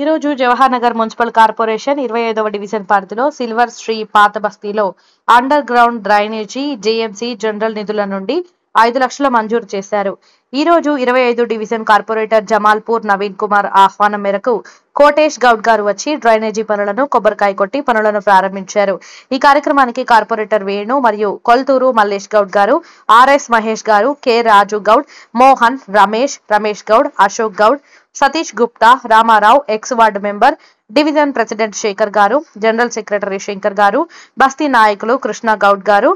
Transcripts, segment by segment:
ఈ రోజు Jawahar Nagar municipal corporation 25వ డివిజన్ పరిధిలో సిల్వర్ శ్రీ పాత బస్తీలో underground drainage JMC general నిధుల నుండి 5 లక్షల మంజూరు చేశారు. ఈ రోజు 25 డివిజన్ కార్పొరేటర్ జమాల్పూర్ నవీన్ కుమార్ ఆహ్వానం మేరకు కోటేష్ గౌడ్ గారు వచ్చి డ్రైనేజీ పనులను కొబ్బరికాయ కొట్టి పనులను ప్రారంభించారు. ఈ కార్యక్రమానికి కార్పొరేటర్ వేణు మరియు కొల్తూరు మల్లేష్ గౌడ్ గారు, RS Mahesh garu, K Raju Goud, Mohan, Ramesh Goud, Ashok Goud, Satish Gupta, Ramarao, ex ward member, division president Shekar garu, general secretary Shankar గారు, బస్తీ నాయకులు కృష్ణ గౌడ్ గారు,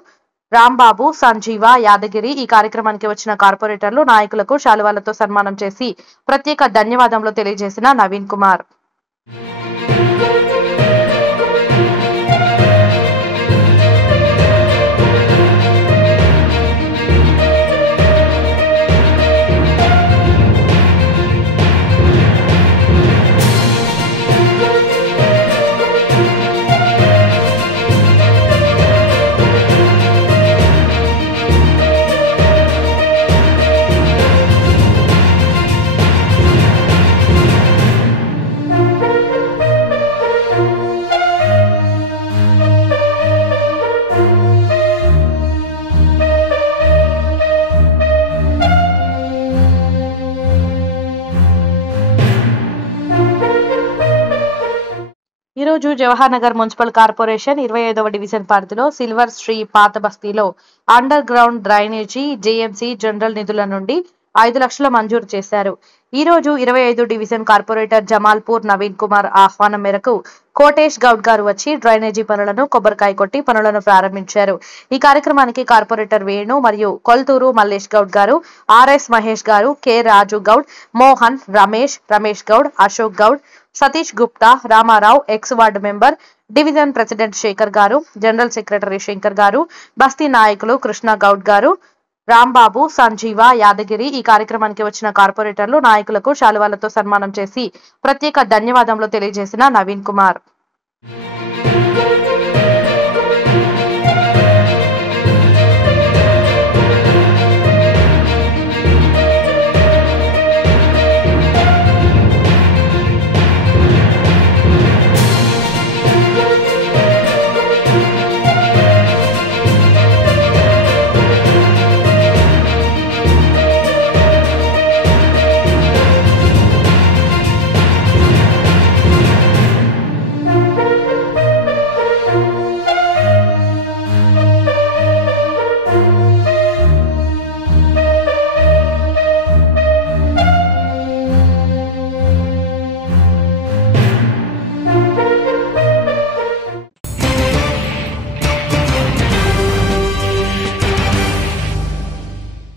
రాంబాబు, సంజీవ, యాదగిరి ఈ కార్యక్రమానికి వచ్చిన కార్పొరేటర్లు నాయకులకు శాలువాలతో సన్మానం చేసి ప్రత్యేక ధన్యవాదములు తెలియజేసిన నవీన్ కుమార్. ఈ రోజు జవహర్ నగర్ మున్సిపల్ కార్పొరేషన్ 25వ డివిజన్ పరిధిలో సిల్వర్ శ్రీ పాత బస్తీలో underground drainage JMC general నిధుల నుండి 5 లక్షల మంజూరు చేశారు. ఈ రోజు 25 డివిజన్ కార్పొరేటర్ జమాల్పూర్ నవీన్ కుమార్ ఆహ్వానం మేరకు కోటేష్ గౌడ్ గారు వచ్చి డ్రైనేజీ పనులను కొబ్బరికాయ కొట్టి పనులను ప్రారంభించారు. ఈ కార్యక్రమానికి కార్పొరేటర్ వేణు మరియు కొల్తూరు మల్లేష్ గౌడ్ గారు, RS Mahesh garu, K Raju Goud, Mohan, Ramesh Goud, Ashok Goud, Satish Gupta, Ramarao, ex ward member, division president Shekar garu, general secretary Shankar గారు, బస్తీ నాయకులు కృష్ణ గౌడ్ గారు, రాంబాబు, సంజీవ, యాదగిరి ఈ కార్యక్రమానికి వచ్చిన కార్పొరేటర్లు నాయకులకు శాలువాలతో సన్మానం చేసి ప్రత్యేక ధన్యవాదములు తెలియజేసిన నవీన్ కుమార్.